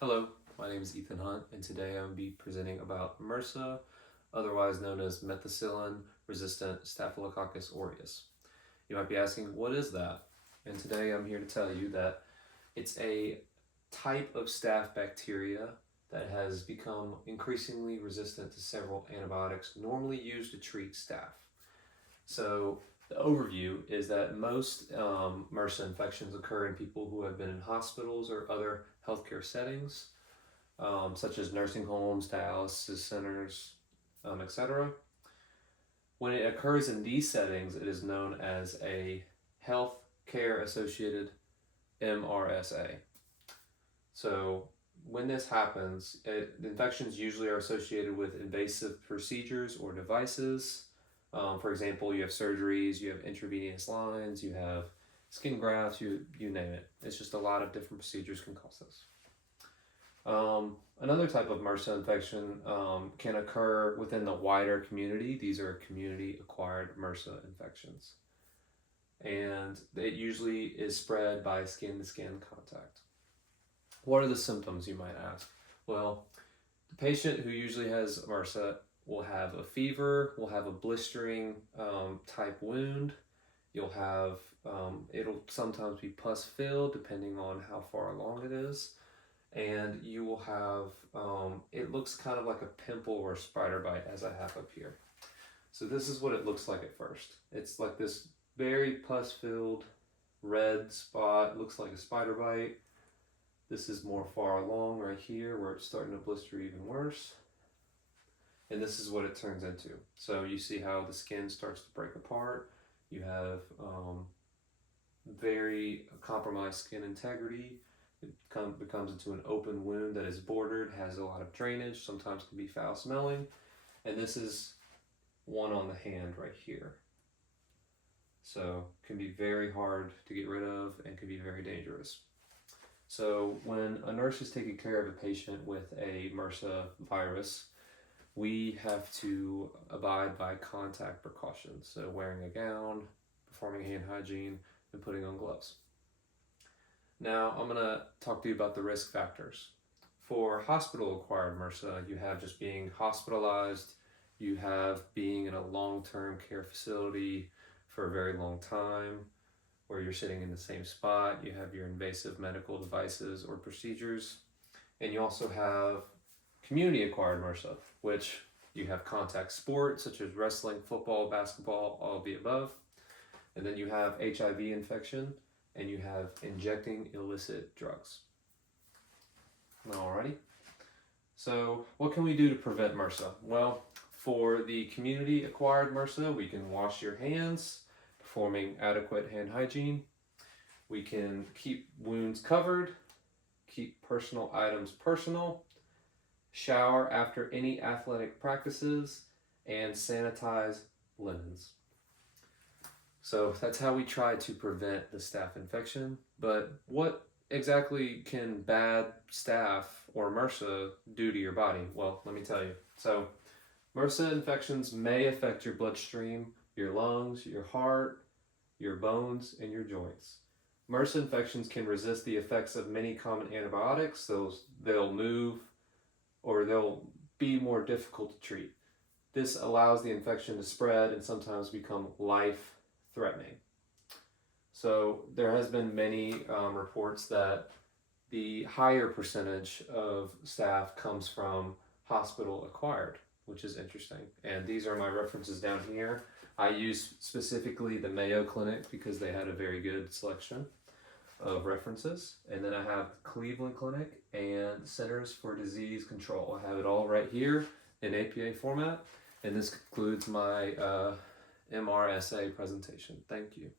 Hello, my name is Ethan Hunt, and today I'm going to be presenting about MRSA, otherwise known as methicillin-resistant Staphylococcus aureus. You might be asking, what is that? And today I'm here to tell you that it's a type of staph bacteria that has become increasingly resistant to several antibiotics normally used to treat staph. So the overview is that most MRSA infections occur in people who have been in hospitals or other healthcare settings, such as nursing homes, dialysis centers, etc. When it occurs in these settings, it is known as a health care associated MRSA. So when this happens, the infections usually are associated with invasive procedures or devices. For example, you have surgeries, you have intravenous lines, you have skin grafts, you name it. It's just a lot of different procedures can cause this. Another type of MRSA infection can occur within the wider community. These are community-acquired MRSA infections. And it usually is spread by skin-to-skin contact. What are the symptoms, you might ask? Well, the patient who usually has MRSA will have a fever, will have a blistering type wound. You'll have, it'll sometimes be pus filled depending on how far along it is. And you will have, it looks kind of like a pimple or a spider bite as I have up here. So this is what it looks like at first. It's like this very pus filled red spot, looks like a spider bite. This is more far along right here where it's starting to blister even worse. And this is what it turns into. So you see how the skin starts to break apart. You have very compromised skin integrity. It becomes into an open wound that is bordered, has a lot of drainage, sometimes can be foul smelling. And this is one on the hand right here. So can be very hard to get rid of and can be very dangerous. So when a nurse is taking care of a patient with a MRSA virus, we have to abide by contact precautions. So wearing a gown, performing hand hygiene, and putting on gloves. Now I'm going to talk to you about the risk factors. For hospital-acquired MRSA, you have just being hospitalized, you have being in a long-term care facility for a very long time, where you're sitting in the same spot, you have your invasive medical devices or procedures, and you also have community-acquired MRSA, which you have contact sports such as wrestling, football, basketball, all of the above, and then you have HIV infection, and you have injecting illicit drugs. Alrighty, so what can we do to prevent MRSA? Well, for the community-acquired MRSA, we can wash your hands, performing adequate hand hygiene. We can keep wounds covered, keep personal items personal, shower after any athletic practices, and sanitize linens. So that's how we try to prevent the staph infection. But what exactly can bad staph or MRSA do to your body? Well, let me tell you. So MRSA infections may affect your bloodstream, your lungs, your heart, your bones, and your joints. MRSA infections can resist the effects of many common antibiotics, so they'll move or they'll be more difficult to treat. This allows the infection to spread and sometimes become life-threatening. So there has been many reports that the higher percentage of staph comes from hospital-acquired, which is interesting. And these are my references down here. I use specifically the Mayo Clinic because they had a very good selection of references. And then I have Cleveland Clinic and Centers for Disease Control. I have it all right here in APA format. And this concludes my MRSA presentation. Thank you.